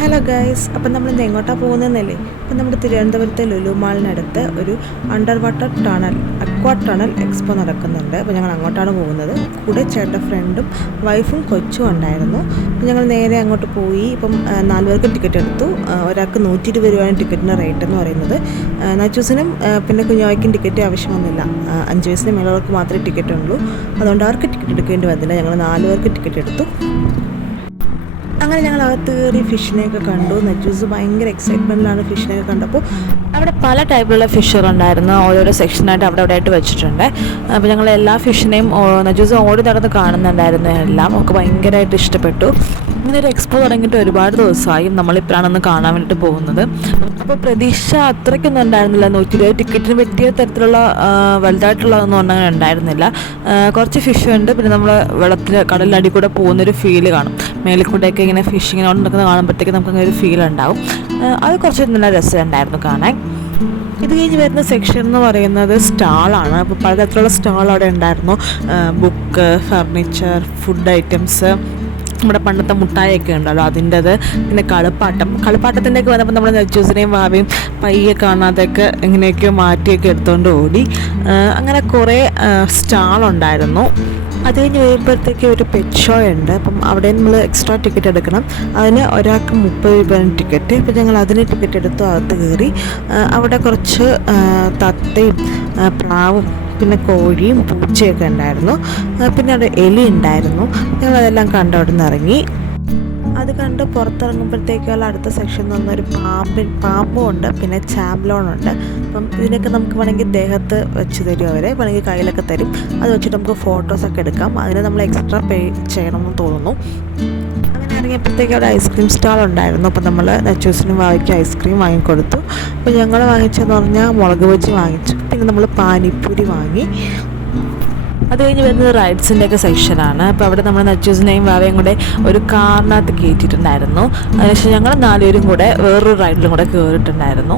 Hello guys, അപ്പം നമ്മളിന്ന് എങ്ങോട്ടാണ് പോകുന്നതെന്നല്ലേ? അപ്പം നമ്മുടെ തിരുവനന്തപുരത്തെ ലുലു മാളിനടുത്ത് ഒരു അണ്ടർ വാട്ടർ ടണൽ, അക്വാ ടണൽ എക്സ്പോ നടക്കുന്നുണ്ട്. അപ്പോൾ ഞങ്ങൾ അങ്ങോട്ടാണ് പോകുന്നത്. കൂടെ ചേട്ടൻ്റെ ഫ്രണ്ടും വൈഫും കൊച്ചും ഉണ്ടായിരുന്നു. അപ്പോൾ ഞങ്ങൾ നേരെ അങ്ങോട്ട് പോയി. ഇപ്പം 4 പേർക്ക് ടിക്കറ്റ് എടുത്തു. ഒരാൾക്ക് 120 രൂപയാണ് ടിക്കറ്റിൻ്റെ റേറ്റ് എന്ന് പറയുന്നത്. നച്ചൂസിനും പിന്നെ കുഞ്ഞാവയ്ക്കും ടിക്കറ്റ് ആവശ്യമൊന്നുമില്ല. 5 വയസ്സിന് മേലുള്ളവർക്ക് മാത്രമേ ടിക്കറ്റ് ഉള്ളൂ. അതുകൊണ്ട് അവർക്ക് ടിക്കറ്റ് എടുക്കേണ്ടി വന്നില്ല. ഞങ്ങൾ 4 പേർക്ക് ടിക്കറ്റ് എടുത്തു. അങ്ങനെ ഞങ്ങൾ അകത്ത് കയറി ഫിഷിനെയൊക്കെ കണ്ടു. നജൂസ് ഭയങ്കര എക്സൈറ്റ്മെൻറ്റിലാണ് ഫിഷിനെയൊക്കെ കണ്ടപ്പോൾ. അവിടെ പല ടൈപ്പിലുള്ള ഫിഷുകളുണ്ടായിരുന്നു. ഓരോരോ സെക്ഷനായിട്ട് അവിടെ ആയിട്ട് വെച്ചിട്ടുണ്ട്. അപ്പോൾ ഞങ്ങൾ എല്ലാ ഫിഷിനെയും നജൂസ് ഓടി നടന്ന് കാണുന്നുണ്ടായിരുന്നു. എല്ലാം ഒക്കെ ഭയങ്കരമായിട്ട് ഇഷ്ടപ്പെട്ടു. ഇങ്ങനെ ഒരു എക്സ്പോ തുടങ്ങിയിട്ട് ഒരുപാട് ദിവസമായി. നമ്മളിപ്പോഴാണൊന്ന് കാണാൻ വേണ്ടിയിട്ട് പോകുന്നത്. അപ്പോൾ പ്രതീക്ഷ അത്രയ്ക്കൊന്നും ഉണ്ടായിരുന്നില്ല. 120 ടിക്കറ്റിന് പറ്റിയ തരത്തിലുള്ള വലുതായിട്ടുള്ളതൊന്നും അങ്ങനെ ഉണ്ടായിരുന്നില്ല. കുറച്ച് ഫിഷ് ഉണ്ട്. പിന്നെ നമ്മൾ കടലിനടി കൂടെ പോകുന്നൊരു ഫീല് കാണും. മേലിൽ കൂടെയൊക്കെ ഇങ്ങനെ ഫിഷ് ഇങ്ങനെ നടക്കുന്നത് കാണുമ്പോഴത്തേക്ക് നമുക്ക് അങ്ങനെ ഒരു ഫീൽ ഉണ്ടാവും. അത് കുറച്ച് നല്ല രസമുണ്ടായിരുന്നു കാണാൻ. ഇത് കഴിഞ്ഞ് വരുന്ന സെക്ഷൻ എന്ന് പറയുന്നത് സ്റ്റാളാണ്. അപ്പോൾ പലതരത്തിലുള്ള സ്റ്റാൾ അവിടെ ഉണ്ടായിരുന്നു. ബുക്ക്, ഫർണിച്ചർ, ഫുഡ് ഐറ്റംസ്, നമ്മുടെ പണ്ടത്തെ മുട്ടായൊക്കെ ഉണ്ടല്ലോ അതിൻ്റെത്, പിന്നെ കളിപ്പാട്ടത്തിൻ്റെയൊക്കെ വന്നപ്പോൾ നമ്മുടെ നെച്ചൂസിനെയും വാവയും പയ്യെ കാണാതെയൊക്കെ എങ്ങനെയൊക്കെയോ മാറ്റിയൊക്കെ എടുത്തുകൊണ്ട് ഓടി. അങ്ങനെ കുറേ സ്റ്റാളുണ്ടായിരുന്നു. അത് കഴിഞ്ഞ് വരുമ്പോഴത്തേക്ക് ഒരു പെറ്റ് ഷോ ഉണ്ട്. അപ്പം അവിടെ നമ്മൾ എക്സ്ട്രാ ടിക്കറ്റ് എടുക്കണം. അതിന് ഒരാൾക്ക് 30 രൂപയാണ് ടിക്കറ്റ്. അപ്പോൾ ഞങ്ങൾ അതിന് ടിക്കറ്റ് എടുത്തു അകത്ത് കയറി. അവിടെ കുറച്ച് തത്തയും പ്രാവും പിന്നെ കോഴിയും പൂച്ചയൊക്കെ ഉണ്ടായിരുന്നു. പിന്നെ അവിടെ എലി ഉണ്ടായിരുന്നു. ഞങ്ങളതെല്ലാം കണ്ട് അവിടെ നിന്ന് ഇറങ്ങി. അത് കണ്ട് പുറത്തിറങ്ങുമ്പോഴത്തേക്കുള്ള അടുത്ത സെക്ഷൻ എന്ന് പറഞ്ഞാൽ ഒരു പാമ്പും ഉണ്ട്, പിന്നെ ചാമ്പ്ലോണുണ്ട്. അപ്പം ഇതിനൊക്കെ നമുക്ക് വേണമെങ്കിൽ ദേഹത്ത് വെച്ച് തരും അവർ, വേണമെങ്കിൽ കയ്യിലൊക്കെ തരും. അത് വെച്ചിട്ട് നമുക്ക് ഫോട്ടോസൊക്കെ എടുക്കാം. അതിന് നമ്മൾ എക്സ്ട്രാ പേ ചെയ്യണമെന്ന് തോന്നുന്നു. അങ്ങനെ ഇറങ്ങിയപ്പോഴത്തേക്ക് അവിടെ ഐസ്ക്രീം സ്റ്റാൾ ഉണ്ടായിരുന്നു. അപ്പം നമ്മൾ നച്ചൂസിനും വാങ്ങിക്ക് ഐസ്ക്രീം വാങ്ങിക്കൊടുത്തു. അപ്പോൾ ഞങ്ങൾ വാങ്ങിച്ചതെന്ന് പറഞ്ഞാൽ മുളക് ബജി വാങ്ങിച്ചു. പിന്നെ നമ്മൾ പാനിപ്പൂരി വാങ്ങി. അത് കഴിഞ്ഞ് വരുന്നത് റൈഡ്സിൻ്റെയൊക്കെ സെക്ഷനാണ്. അപ്പോൾ അവിടെ നമ്മൾ നച്ചൂസിനെയും വാവയും കൂടെ ഒരു കാറിനകത്ത് കയറ്റിയിട്ടുണ്ടായിരുന്നു. അതിനുശേഷം ഞങ്ങൾ 4 പേരും കൂടെ വേറൊരു റൈഡിലും കൂടെ കയറിയിട്ടുണ്ടായിരുന്നു.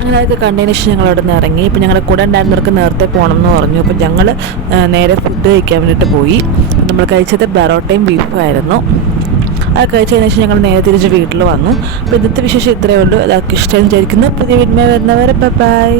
അങ്ങനെ അതൊക്കെ കണ്ടതിന് ശേഷം ഞങ്ങൾ അവിടെ നിന്ന് ഇറങ്ങി. ഇപ്പം ഞങ്ങളുടെ കൂടെ ഉണ്ടായിരുന്നവർക്ക് നേരത്തെ പോകണം എന്ന് പറഞ്ഞു. അപ്പോൾ ഞങ്ങൾ നേരെ ഫുഡ് കഴിക്കാൻ വേണ്ടിയിട്ട് പോയി. നമ്മൾ കഴിച്ചത് ബെറോട്ടയും ബീഫും ആയിരുന്നു. അത് കഴിച്ചതിന് ശേഷം ഞങ്ങൾ നേരെ തിരിച്ച് വീട്ടിൽ വന്നു. അപ്പോൾ ഇന്നത്തെ വിശേഷം ഇത്രയേ ഉള്ളൂ. എല്ലാവർക്കും ഇഷ്ടം വിചാരിക്കുന്നു. പുതിയ വീട്ടിൽ വരുന്നവരെ ബൈ.